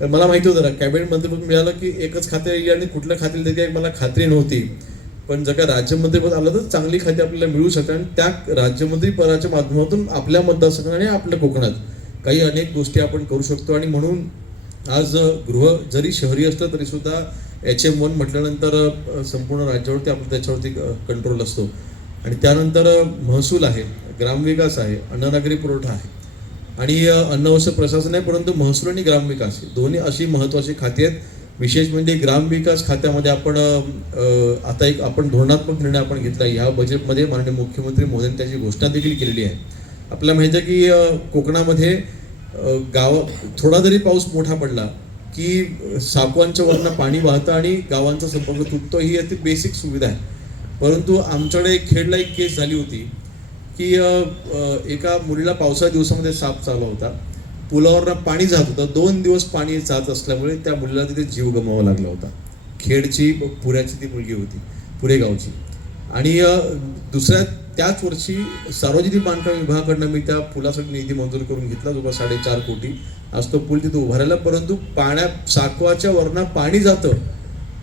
कारण मला माहिती होतं कॅबिनेट मंत्रीपद मिळालं की एकच खाते येईल आणि कुठल्या खात्याला त्याची मला खात्री नव्हती. पण जर का राज्यमंत्रीपद आलं तर चांगली खाती आपल्याला मिळू शकतात आणि त्या राज्यमंत्री पदाच्या माध्यमातून आपल्या मतदारसंघात आणि आपल्या कोकणात काही अनेक गोष्टी आपण करू शकतो. आणि म्हणून आज गृह जरी शहरी असलं तरी सुद्धा HM1 म्हटल्यानंतर संपूर्ण राज्यावरती आपलं त्याच्यावरती कंट्रोल असतो. आणि त्यानंतर महसूल आहे, ग्रामविकास आहे, अन्ननागरी पुरवठा आहे आणि अन्न प्रशासन आहे. परंतु महसूल आणि ग्रामविकास दोन्ही अशी महत्त्वाची खाती आहेत. विशेष म्हणजे ग्रामविकास खात्यामध्ये आपण आता एक आपण धोरणात्मक निर्णय आपण घेतला. या बजेटमध्ये माननीय मुख्यमंत्री मोदींनी त्याची घोषणा देखील केलेली आहे. आपल्याला माहिती आहे की कोकणामध्ये थोडा जरी पाऊस मोठा पडला की साकवांच्या वरनं पाणी वाहतं आणि गावांचा संपर्क तुटतो. ही अति बेसिक सुविधा आहे. परंतु आमच्याकडे खेडला एक केस झाली होती की एका मुलीला पावसाळ्या दिवसामध्ये साप चालू होता. पुलावर पाणी जात होतं. 2 दिवस पाणी जात असल्यामुळे त्या मुलीला तिथे जीव गमवावा लागला होता. खेडची पुऱ्याची ती मुलगी होती, पुरेगावची. आणि दुसऱ्या त्याच वर्षी सार्वजनिक बांधकाम विभागाकडनं मी त्या पुलासाठी निधी मंजूर करून घेतला, जवळपास 4.5 कोटी. आज तो पूल तिथे उभारायला, परंतु साकवाच्या वरनं पाणी जातं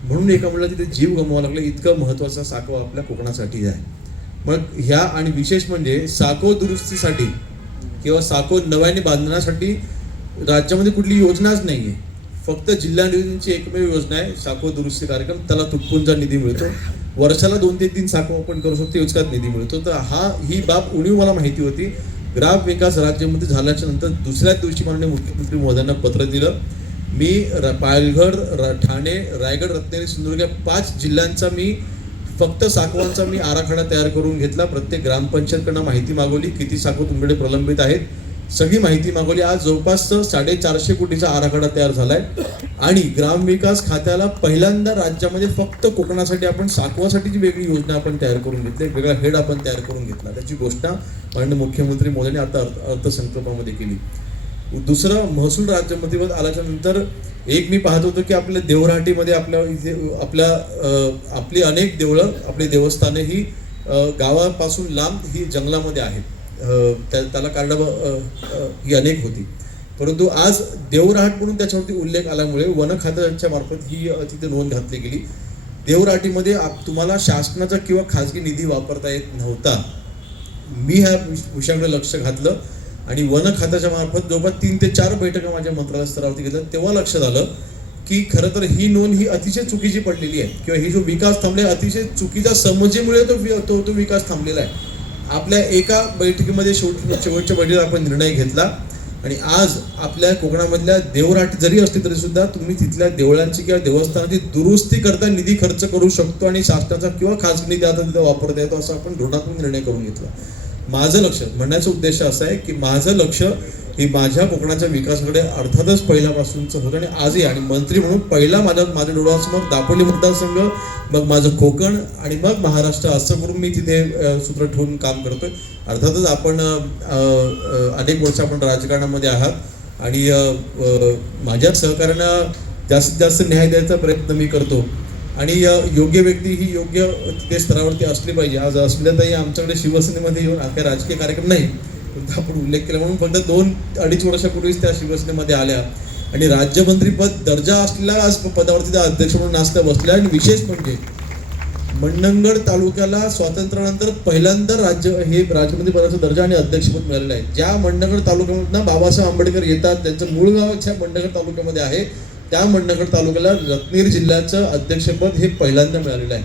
म्हणून एका मुलाला तिथे जीव गमवावा लागला. इतकं महत्त्वाचा साकवा आपल्या कोकणासाठी आहे. मग ह्या आणि विशेष म्हणजे साकव दुरुस्तीसाठी किंवा साकव नव्याने बांधण्यासाठी राज्यामध्ये कुठली योजनाच नाही आहे. फक्त जिल्हा नियोजनची एकमेव योजना आहे साकव दुरुस्ती कार्यक्रम. त्याला तुटपुंजा निधी मिळतो. वर्षाला 2 ते 3 साकव आपण करू शकतो, इतकाच निधी मिळतो. तर ही बाब उणीव मला माहिती होती. ग्रामविकास राज्यमंत्री झाल्याच्या नंतर दुसऱ्याच दिवशी माननीय मुख्यमंत्री महोदयांना पत्र दिलं. मी पालघर, ठाणे, रायगड, रत्नागिरी, सिंधुदुर्ग या 5 जिल्ह्यांचा मी फक्त साकवांचा मी आराखडा तयार करून घेतला. प्रत्येक ग्रामपंचायतकडनं माहिती मागवली, किती साकव तुमच्याकडे प्रलंबित आहेत, सगळी माहिती मागवली. आज जवळपास 450 कोटीचा आराखडा तयार झालाय. आणि ग्रामविकास खात्याला पहिल्यांदा राज्यामध्ये फक्त कोकणासाठी आपण साकवासाठीची वेगळी योजना आपण तयार करून घेतली, वेगळा हेड आपण तयार करून घेतला. त्याची घोषणा माननीय मुख्यमंत्री मोदींनी आता अर्थसंकल्पामध्ये केली. दुसरं, महसूल राज्यमंत्रीपद आल्याच्या नंतर एक मी पाहत होतो की आपल्या देवराटीमध्ये आपली अनेक देवळं, आपली देवस्थानं ही गावापासून लांब ही जंगलामध्ये आहेत. त्याला कारण ही अनेक होती. परंतु आज देवराट म्हणून त्याच्यावरती उल्लेख आल्यामुळे वन खात्याच्या मार्फत ही तिथे नोंद घातली गेली. देवराटीमध्ये तुम्हाला शासनाचा किंवा खाजगी निधी वापरता येत नव्हता. मी ह्या विषयाकडे लक्ष घातलं आणि वन खात्याच्या मार्फत जवळपास 3 ते 4 बैठका माझ्या मंत्रालय स्तरावरती घेतल्या. तेव्हा लक्षात आलं की खरं तर ही नोंद ही अतिशय चुकीची पडलेली आहे किंवा ही जो विकास थांबला अतिशय चुकीच्या समजेमुळे तो विकास थांबलेला आहे. आपल्या एका बैठकीमध्ये शेवटच्या बैठकीत आपण निर्णय घेतला आणि आज आपल्या कोकणामधल्या देवराटी जरी असली तरी सुद्धा तुम्ही तिथल्या देवळांची किंवा देवस्थानाची दुरुस्ती करता निधी खर्च करू शकतो आणि शासनाचा किंवा खाजगी निधी आता तिथे वापरता येतो, असं आपण धोरणात्मक निर्णय करून घेतला. माझं लक्ष म्हणण्याचा उद्देश असा आहे की माझं लक्ष ही माझ्या कोकणाच्या विकासाकडे अर्थातच पहिल्यापासूनच होतं आणि आजही. आणि मंत्री म्हणून पहिला माझ्या डोळ्यासमोर दापोली मतदारसंघ, मग माझं कोकण आणि मग महाराष्ट्र, असं करून मी तिथे सूत्र ठेवून काम करतोय. अर्थातच आपण अनेक वर्ष आपण राजकारणामध्ये आहात आणि माझ्या सहकार्यांना जास्तीत जास्त न्याय द्यायचा प्रयत्न मी करतो आणि योग्य व्यक्ती ही योग्य तिथे स्तरावरती असली पाहिजे. आज असल्यातही आमच्याकडे शिवसेनेमध्ये येऊन काही राजकीय कार्यक्रम नाही, आपण उल्लेख केला म्हणून फक्त 2-2.5 वर्षापूर्वीच त्या शिवसेनेमध्ये आल्या आणि राज्यमंत्रीपद दर्जा असलेल्या आज पदावरती त्या अध्यक्ष म्हणून नाचत्या बसल्या. आणि विशेष म्हणजे मंडणगड तालुक्याला स्वातंत्र्यानंतर पहिल्यांदा राज्यमंत्री पदाचा दर्जा आणि अध्यक्षपद मिळालेलं आहे. ज्या मंडणगड तालुक्यामधून बाबासाहेब आंबेडकर येतात, त्यांचं मूळ गाव मंडणगड तालुक्यामध्ये आहे, त्या मंडणगड तालुक्याला रत्नागिरी जिल्ह्याचं अध्यक्षपद हे पहिल्यांदा मिळालेलं आहे.